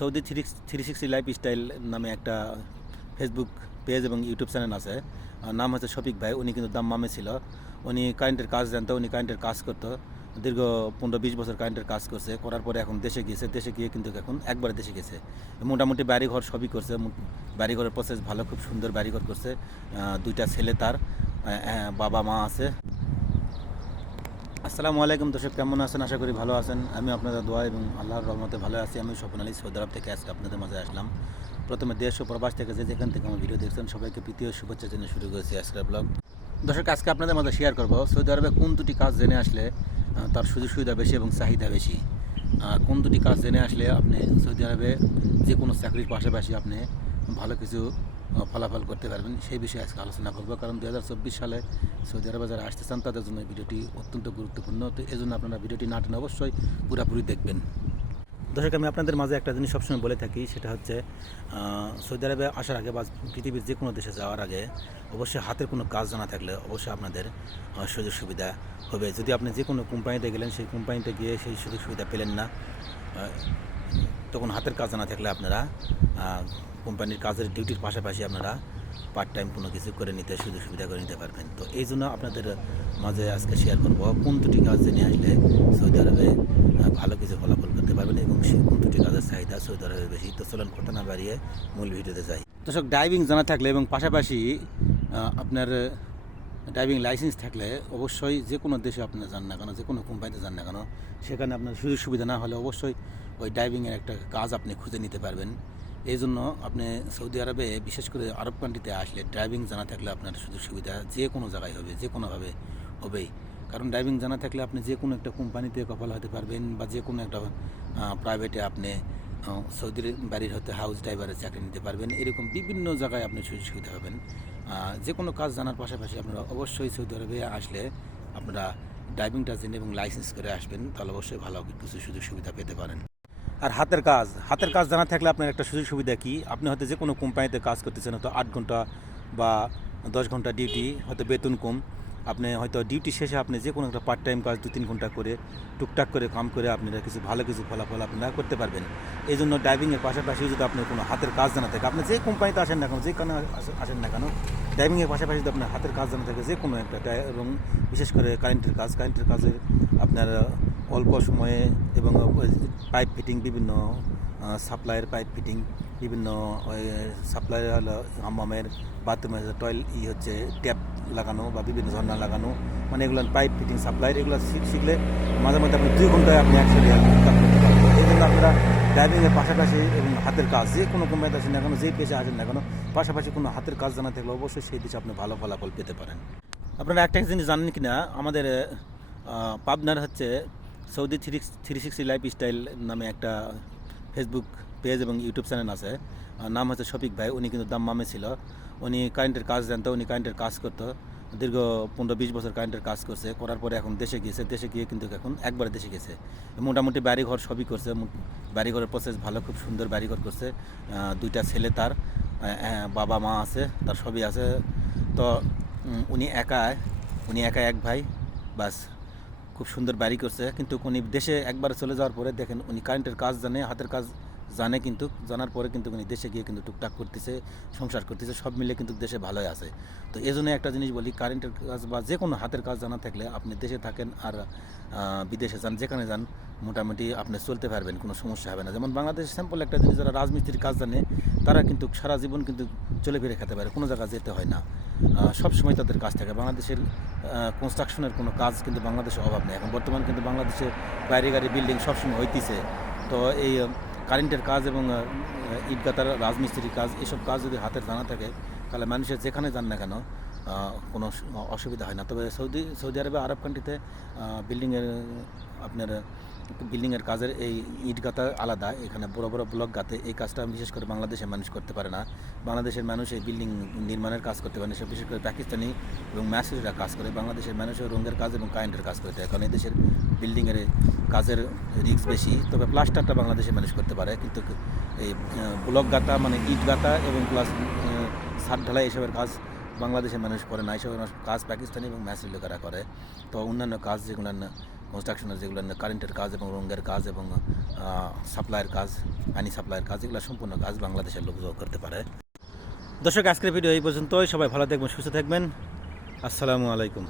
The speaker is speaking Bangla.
সৌদি 360 লাইফস্টাইল নামে একটা ফেসবুক পেজ এবং ইউটিউব চ্যানেল আছে। নাম হচ্ছে শফিক ভাই। উনি কিন্তু দাম্মামে ছিল। উনি কারেন্টের কাজ জানতো, উনি কারেন্টের কাজ করতো। দীর্ঘ 15-20 বছর কারেন্টের কাজ করছে। করার পরে এখন দেশে গিয়েছে। দেশে গিয়ে কিন্তু এখন একবারে দেশে গেছে। মোটামুটি বাড়িঘর সবই করছে। বাড়িঘরের প্রসেস ভালো, খুব সুন্দর বাড়িঘর করছে। দুইটা ছেলে তার, বাবা মা আছে। আসসালামু আলাইকুম দর্শক, কেমন আছেন? আশা করি ভালো আছেন। আমি আপনাদের দোয়া এবং আল্লাহর রহমতে ভালো আছি। আমি স্বপন আলী, সৌদি আরব থেকে আজকে আপনাদের মাঝে আসলাম। প্রথমে দেশ ও প্রবাস থেকে যেখান থেকে আমার ভিডিও দেখছেন সবাইকে প্রীতি ও শুভেচ্ছা জেনে শুরু করেছি আজকের ব্লগ। দর্শক, আজকে আপনাদের মাঝে শেয়ার করব সৌদি আরবে কোন দুটি কাজ জেনে আসলে তার সুযোগ সুবিধা বেশি এবং চাহিদা বেশি। কোন দুটি কাজ জেনে আসলে আপনি সৌদি আরবে যে কোনো চাকরির পাশাপাশি আপনি ভালো কিছু ফলাফল করতে পারবেন, সেই বিষয়ে আজকে আলোচনা করব। কারণ 2024 সালে সৌদি আরবে যারা আসতে চান তাদের জন্য ভিডিওটি অত্যন্ত গুরুত্বপূর্ণ। তো এই জন্য আপনারা ভিডিওটি না টেনে অবশ্যই পুরোপুরি দেখবেন। দর্শক, আমি আপনাদের মাঝে একটা জিনিস সবসময় বলে থাকি, সেটা হচ্ছে সৌদি আরবে আসার আগে বা পৃথিবীর যে কোনো দেশে যাওয়ার আগে অবশ্যই হাতের কোনো কাজ জানা থাকলে অবশ্যই আপনাদের সুযোগ সুবিধা হবে। যদি আপনি যে কোনো কোম্পানিতে গেলেন, সেই কোম্পানিতে গিয়ে সেই সুযোগ সুবিধা পেলেন না, তখন হাতের কাজ জানা থাকলে আপনারা কোম্পানির কাজের ডিউটির পাশাপাশি আপনারা পার্ট টাইম কোনো কিছু করে নিতে, সুযোগ সুবিধা করে নিতে পারবেন। তো এই জন্য আপনাদের মাঝে আজকে শেয়ার করব কোন দুটি কাজ জেনে আসলে সৌদি আরবে ভালো কিছু ফলাফল করতে পারবেন এবং সেই কোন দুটি কাজের চাহিদা সৌদি আরবে বেশি। তো চলুন কথা না বাড়িয়ে মূল ভিডিওতে যাই। দর্শক, ড্রাইভিং জানা থাকলে এবং পাশাপাশি আপনার ড্রাইভিং লাইসেন্স থাকলে অবশ্যই যে কোনো দেশে আপনারা যান না কেন, যে কোনো কোম্পানিতে যান না কেন, সেখানে আপনার সুযোগ সুবিধা না হলে অবশ্যই ওই ড্রাইভিংয়ের একটা কাজ আপনি খুঁজে নিতে পারবেন। এই জন্য আপনি সৌদি আরবে, বিশেষ করে আরব কান্ট্রিতে আসলে ড্রাইভিং জানা থাকলে আপনার সুযোগ সুবিধা যে কোনো জায়গায় হবে, যে কোনোভাবে হবেই। কারণ ড্রাইভিং জানা থাকলে আপনি যে কোনো একটা কোম্পানিতে কপাল হতে পারবেন বা যে কোনো একটা প্রাইভেটে আপনি সৌদির বাড়ির হতে হাউস ড্রাইভারের চাকরি নিতে পারবেন। এরকম বিভিন্ন জায়গায় আপনি সুযোগ সুবিধা পাবেন। যে কোনো কাজ জানার পাশাপাশি আপনারা অবশ্যই সৌদি আরবে আসলে আপনারা ড্রাইভিংটা জেনে এবং লাইসেন্স করে আসবেন, তাহলে অবশ্যই ভালো কিছু সুযোগ সুবিধা পেতে পারেন। আর হাতের কাজ জানা থাকলে আপনার একটা সুযোগ সুবিধা কি, আপনি হয়তো যে কোনো কোম্পানিতে কাজ করতেছেন, হয়তো 8 ঘন্টা বা 10 ঘন্টা ডিউটি, হয়তো বেতন কম। আপনি হয়তো ডিউটি শেষে আপনি যে কোনো একটা পার্ট টাইম কাজ 2-3 ঘন্টা করে টুকটাক করে কাম করে আপনারা কিছু ভালো কিছু ফলাফল আপনারা করতে পারবেন। এই জন্য ড্রাইভিংয়ের পাশাপাশি যদি আপনার কোনো হাতের কাজ জানা থাকে, আপনি যে কোম্পানিতে আসেন না কেন, যে কোনো আসেন না কেন, ড্রাইভিংয়ের পাশাপাশি যদি আপনার হাতের কাজ জানা থাকে যে কোনো একটা, এবং বিশেষ করে কারেন্টের কাজের আপনার অল্প সময়ে এবং পাইপ ফিটিং, বিভিন্ন সাপ্লাইয়ের পাইপ ফিটিং, বিভিন্ন সাপ্লাইয়ের হলো হাম্মামের, বাথরুমের হচ্ছে ট্যাপ লাগানো বা বিভিন্ন ঝর্ণা লাগানো, মানে এগুলো পাইপ ফিটিং সাপ্লাইয়ের, এগুলো শিখলে মাঝে মধ্যে আপনি 2 ঘন্টায় আপনি অ্যাকচুয়ালি কাজ করতে পারবেন। এই জন্য আপনারা ড্রাইভিংয়ের পাশাপাশি এবং হাতের কাজ যে কোনো কোম্পানিতে আসেন না কেন, যেই পেশে আসেন না কেন, পাশাপাশি কোনো হাতের কাজ জানা থাকলে অবশ্যই সেই দেশে আপনি ভালো ফলাফল পেতে পারেন। আপনারা একটা জিনিস জানেন কি না, আমাদের পাবনার হচ্ছে সৌদি 360 লাইফস্টাইল নামে একটা ফেসবুক পেজ এবং ইউটিউব চ্যানেল আছে। নাম হচ্ছে শফিক ভাই। উনি কিন্তু দাম্মামে ছিল। উনি কারেন্টের কাজ জানতো, উনি কারেন্টের কাজ করতো। দীর্ঘ 15-20 বছর কারেন্টের কাজ করছে। করার পরে এখন দেশে গিয়েছে। দেশে গিয়ে কিন্তু এখন একবারে দেশে গেছে। মোটামুটি বাড়িঘর সবই করছে। বাড়িঘরের প্রসেস ভালো, খুব সুন্দর বাড়িঘর করছে। দুইটা ছেলে তার, বাবা মা আছে, তার সবই আছে। তো উনি একা এক ভাই, বাস। খুব সুন্দর বাড়ি করছে। কিন্তু উনি দেশে একবার চলে যাওয়ার পরে দেখেন উনি কারেন্টের কাজ জানে, হাতের কাজ জানে, কিন্তু জানার পরে কিন্তু উনি দেশে গিয়ে কিন্তু টুকটাক করতেছে, সংসার করতেছে, সব মিলে কিন্তু দেশে ভালোই আছে। তো এই জন্য একটা জিনিস বলি, কারেন্টের কাজ বা যে কোনো হাতের কাজ জানা থাকলে আপনি দেশে থাকেন আর বিদেশে যান, যেখানে যান মোটামুটি আপনি চলতে পারবেন, কোনো সমস্যা হবে না। যেমন বাংলাদেশের স্যাম্পল একটা জিনিস, যারা রাজমিস্ত্রির কাজ জানে তারা কিন্তু সারা জীবন কিন্তু চলে ফিরে খেতে পারে, কোনো জায়গায় যেতে হয় না। সব সময় তাদের কাজ থাকে। বাংলাদেশের কনস্ট্রাকশনের কোনো কাজ কিন্তু বাংলাদেশের অভাব নেই। এখন বর্তমানে কিন্তু বাংলাদেশে গাড়ি বিল্ডিং সবসময় হইতেছে। তো এই কারেন্টের কাজ এবং ইটগাতার রাজমিস্ত্রির কাজ, এসব কাজ যদি হাতের জানা থাকে তাহলে মানুষের যেখানে যান না কেন কোনো অসুবিধা হয় না। তবে সৌদি আরবে, আরব কান্ট্রিতে বিল্ডিংয়ের কাজের এই ইট গাঁথা আলাদা। এখানে বড় বড় ব্লক গাঁথে, এই কাজটা বিশেষ করে বাংলাদেশের মানুষ করতে পারে না। বাংলাদেশের মানুষ এই বিল্ডিং নির্মাণের কাজ করতে পারে না, সে বিশেষ করে পাকিস্তানি এবং ম্যাসুরিরা কাজ করে। বাংলাদেশের মানুষের রঙের কাজ এবং কারেন্টের কাজ করতে হয়, কারণ এই দেশের বিল্ডিংয়ের কাজের রিস্ক বেশি। তবে প্লাস্টারটা বাংলাদেশের মানুষ করতে পারে, কিন্তু এই ব্লক গাঁথা মানে ইট গাঁথা এবং প্লাস ছাদ ঢালাই এসবের কাজ বাংলাদেশের মানুষ করে না। এসব কাজ পাকিস্তানি এবং ম্যাসুরি লোকেরা করে। তো অন্যান্য কাজ যেগুলো কনস্ট্রাকশনের যেগুলো কারেন্টের কাজ এবং রঙের কাজ এবং সাপ্লাইয়ের কাজ, পানি সাপ্লাইয়ের কাজ, এগুলো সম্পূর্ণ কাজ বাংলাদেশের লোক করতে পারে। দর্শক, আজকের ভিডিও এই পর্যন্তই। সবাই ভালো থাকবেন, সুস্থ থাকবেন। আসসালামু আলাইকুম।